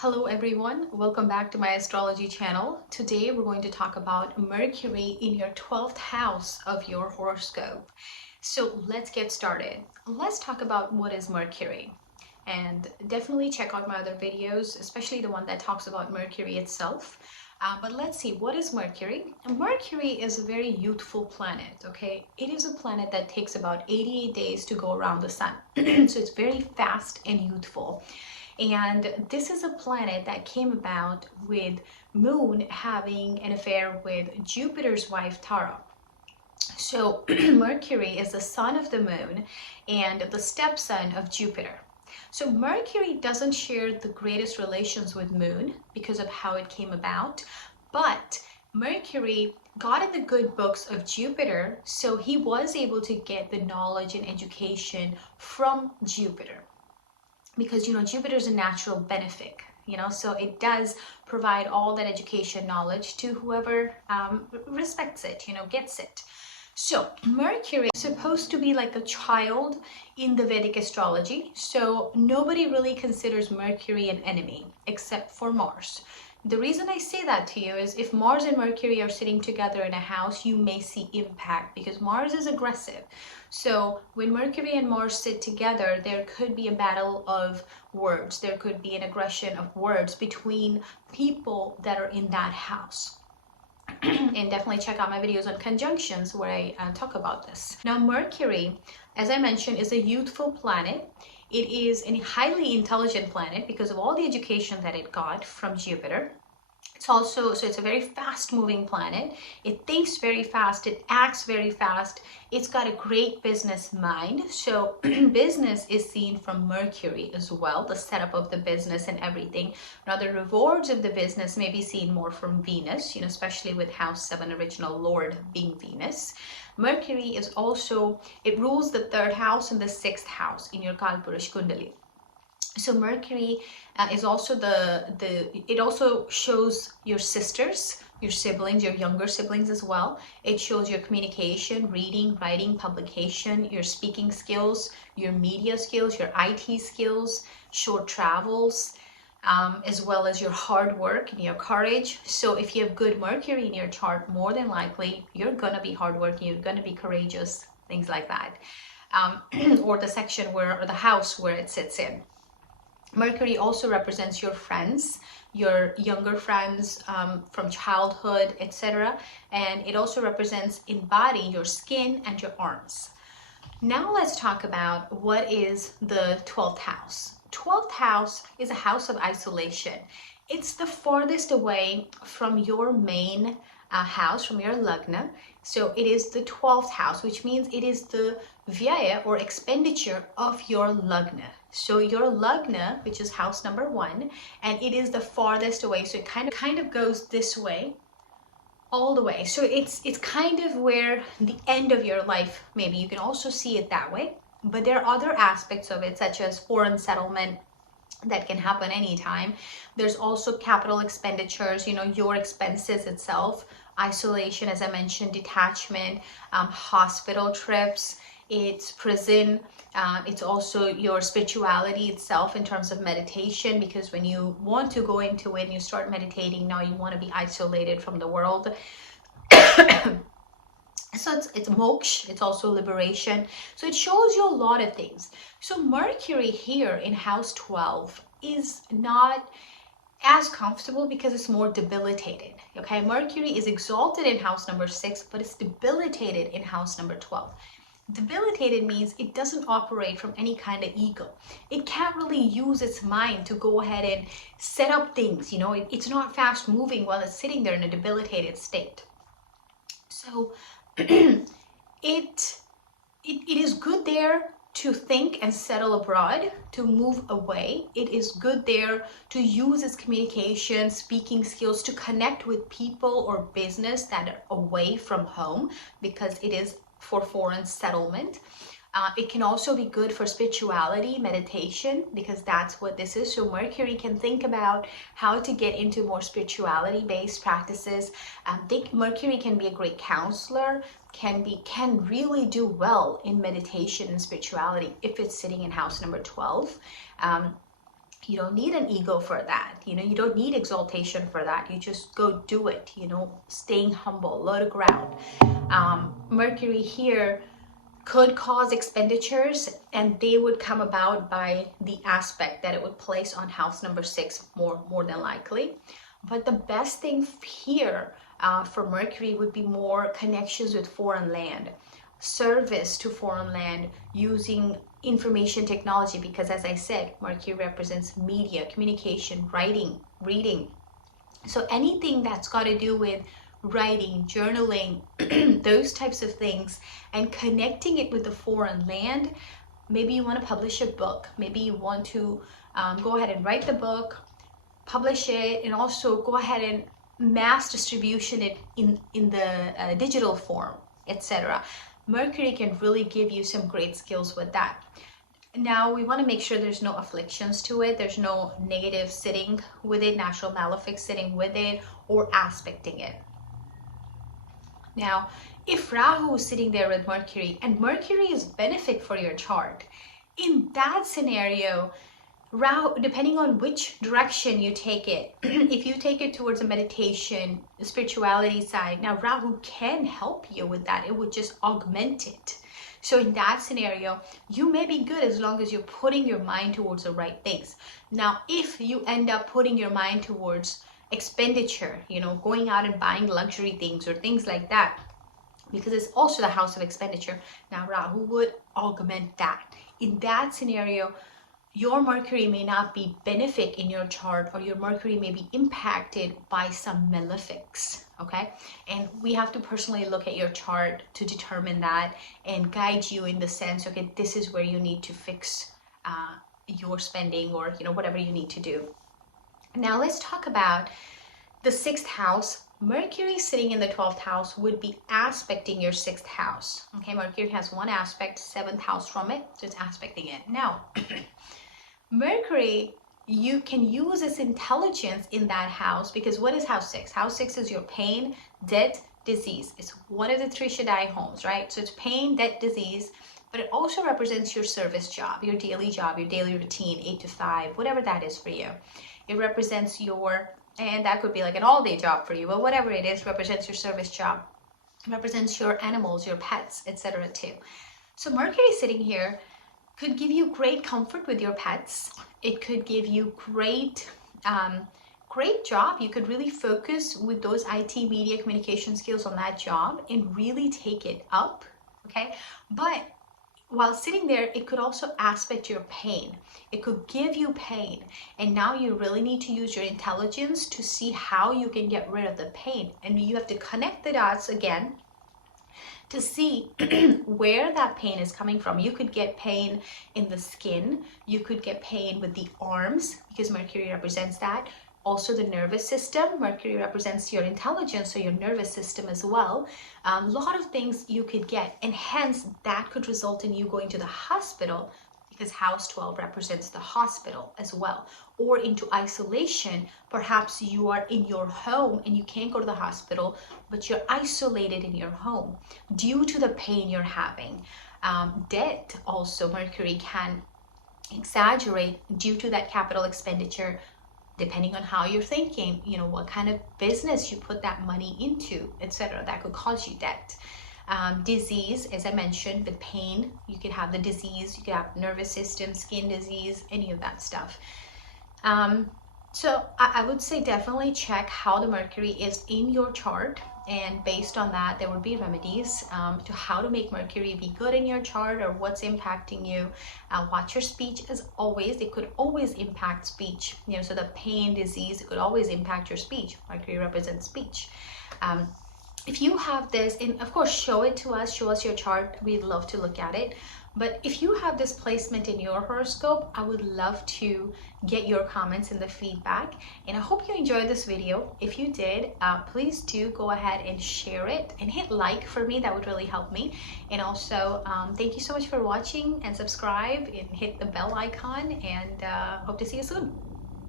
Hello everyone, welcome back to my astrology channel. Today we're going to talk about Mercury in your 12th house of your horoscope. So let's get started. Let's talk about what is Mercury. And definitely check out my other videos, especially the one that talks about Mercury itself. But let's see, what is Mercury? Mercury is a very youthful planet, okay? It is a planet that takes about 88 days to go around the sun. So it's very fast and youthful. And this is a planet that came about with Moon having an affair with Jupiter's wife Tara. So Mercury is the son of the Moon and the stepson of Jupiter. So Mercury doesn't share the greatest relations with Moon because of how it came about, but Mercury got in the good books of Jupiter, so he was able to get the knowledge and education from Jupiter. Because Jupiter is a natural benefic, so it does provide all that education knowledge to whoever respects it, gets it. So Mercury is supposed to be like a child in the Vedic astrology, so nobody really considers Mercury an enemy except for Mars. The reason I say that to you is if Mars and Mercury are sitting together in a house, you may see impact because Mars is aggressive. So when Mercury and Mars sit together, there could be a battle of words. There could be an aggression of words between people that are in that house. And definitely check out my videos on conjunctions where I talk about this. Now, Mercury, as I mentioned, is a youthful planet. It is a highly intelligent planet because of all the education that it got from Jupiter. It's a very fast moving planet. It thinks very fast, it acts very fast. It's got a great business mind. So business is seen from Mercury as well, the setup of the business and everything. Now the rewards of the business may be seen more from Venus, especially with house 7 original lord being Venus. Mercury is also, it rules the 3rd house and the 6th house in your Kalpurush Kundali. So Mercury is also it also shows your sisters, your siblings, your younger siblings as well. It shows your communication, reading, writing, publication, your speaking skills, your media skills, your IT skills, short travels, as well as your hard work and your courage. So if you have good Mercury in your chart, more than likely you're gonna be hardworking, you're gonna be courageous, things like that. Or the section or the house where it sits in. Mercury also represents your friends, your younger friends from childhood, etc. And it also represents in body, your skin and your arms. Now let's talk about what is the 12th house. 12th house is a house of isolation. It's the farthest away from your main house, from your lagna. So it is the 12th house, which means it is the vyaya or expenditure of your lagna. So your lagna, which is house number 1, and it is the farthest away. So it kind of goes this way, all the way. So it's kind of where the end of your life, maybe you can also see it that way. But there are other aspects of it, such as foreign settlement, that can happen anytime. There's also capital expenditures, your expenses itself, isolation, as I mentioned, detachment, hospital trips, it's prison, it's also your spirituality itself in terms of meditation, because when you want to go into it and you start meditating, now you want to be isolated from the world. So it's moksha, it's also liberation. So it shows you a lot of things. So Mercury here in house 12 is not as comfortable because it's more debilitated. Okay, Mercury is exalted in house number 6, but it's debilitated in house number 12. Debilitated means it doesn't operate from any kind of ego. It can't really use its mind to go ahead and set up things. It's not fast moving while it's sitting there in a debilitated state. So it is good there to think and settle abroad, to move away. It is good there to use its communication, speaking skills to connect with people or business that are away from home, because it is for foreign settlement. It can also be good for spirituality, meditation, because that's what this is. So Mercury can think about how to get into more spirituality-based practices. Mercury can be a great counselor, can really do well in meditation and spirituality if it's sitting in house number 12. You don't need an ego for that. You don't need exaltation for that. You just go do it, staying humble, low to ground. Mercury here could cause expenditures, and they would come about by the aspect that it would place on house number 6 more than likely. But the best thing here for Mercury would be more connections with foreign land, service to foreign land using information technology, because as I said, Mercury represents media, communication, writing, reading. So anything that's got to do with writing, journaling, those types of things, and connecting it with the foreign land. Maybe you want to publish a book. Maybe you want to go ahead and write the book, publish it, and also go ahead and mass distribution it in the digital form, etc. Mercury can really give you some great skills with that. Now, we want to make sure there's no afflictions to it. There's no negative sitting with it, natural malefic sitting with it, or aspecting it. Now, if Rahu is sitting there with Mercury, and Mercury is benefic for your chart, in that scenario, Rahu, depending on which direction you take it, if you take it towards a meditation, the spirituality side, now Rahu can help you with that. It would just augment it. So in that scenario, you may be good as long as you're putting your mind towards the right things. Now, if you end up putting your mind towards expenditure, going out and buying luxury things or things like that, because it's also the house of expenditure, now Rahu would augment that. In that scenario, your Mercury may not be benefic in your chart, or your Mercury may be impacted by some malefics, okay? And we have to personally look at your chart to determine that and guide you in the sense, okay, this is where you need to fix your spending, or whatever you need to do. Now let's talk about the 6th house. Mercury sitting in the 12th house would be aspecting your 6th house. Okay, Mercury has one aspect, 7th house from it, so it's aspecting it. Now, Mercury, you can use its intelligence in that house, because what is house 6? House 6 is your pain, debt, disease. It's one of the 3 Shaddai homes, right? So it's pain, debt, disease, but it also represents your service job, your daily routine, 8 to 5, whatever that is for you. It represents your, and that could be like an all-day job for you, but whatever it is, represents your service job. It represents your animals, your pets, etc. too. So Mercury sitting here could give you great comfort with your pets. It could give you great job. You could really focus with those IT media communication skills on that job and really take it up, okay? But while sitting there, it could also aspect your pain. It could give you pain. And now you really need to use your intelligence to see how you can get rid of the pain. And you have to connect the dots again to see where that pain is coming from. You could get pain in the skin. You could get pain with the arms, because Mercury represents that. Also the nervous system. Mercury represents your intelligence, so your nervous system as well. A lot of things you could get, and hence that could result in you going to the hospital, because house 12 represents the hospital as well, or into isolation. Perhaps you are in your home and you can't go to the hospital, but you're isolated in your home due to the pain you're having. Debt also, Mercury can exaggerate due to that capital expenditure, depending on how you're thinking, what kind of business you put that money into, etc. That could cause you debt. Disease, as I mentioned, with pain, you could have the disease, you could have nervous system, skin disease, any of that stuff. So I would say definitely check how the Mercury is in your chart, and based on that, there would be remedies to how to make Mercury be good in your chart, or what's impacting you. Watch your speech as always. It could always impact speech. So the pain, disease, it could always impact your speech. Mercury represents speech. If you have this, and of course, show it to us, show us your chart. We'd love to look at it. But if you have this placement in your horoscope, I would love to get your comments and the feedback. And I hope you enjoyed this video. If you did, please do go ahead and share it and hit like for me. That would really help me. And also, thank you so much for watching, and subscribe and hit the bell icon, and hope to see you soon.